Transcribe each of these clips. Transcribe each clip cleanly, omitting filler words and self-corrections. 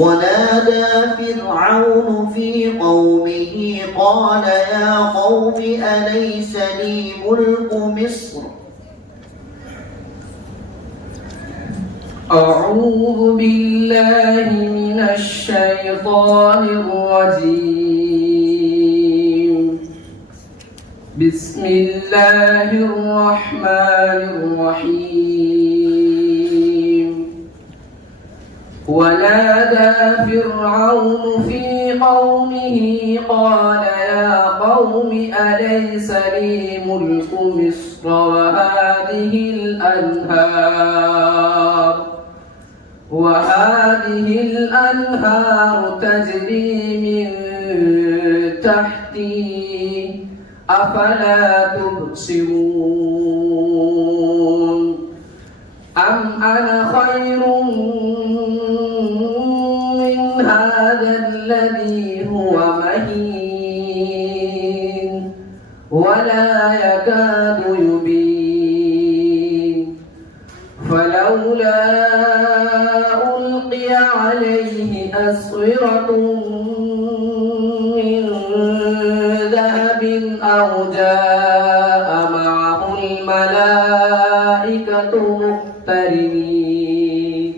ونادى فرعون في قومه قال يا قوم أليس لي ملك مصر أعوذ بالله من الشيطان الرجيم بسم الله الرحمن الرحيم ونادى فرعون في قومه قال يا قوم أليس لي ملك مصر وهذه الأنهار تجري من تحتي أفلا تبصرون أم أنا خير من هذا الذي هو مهين ولا يكاد يبين فلولا ألقي عليه أسورة من ذهب أو جاء معه الملائكة مقترنين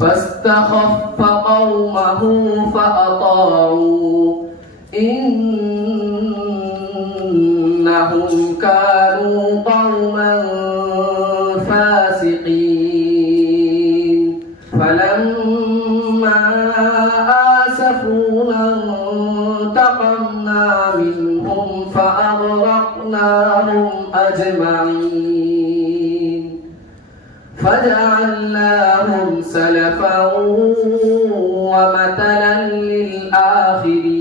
فاستخف قومه فأطاعوه إنهم كانوا قوما فاسقين فلما آسفونا انتقمنا منهم فأغرقناهم أجمعين فجعلناهم سلفا ومثلا للآخرين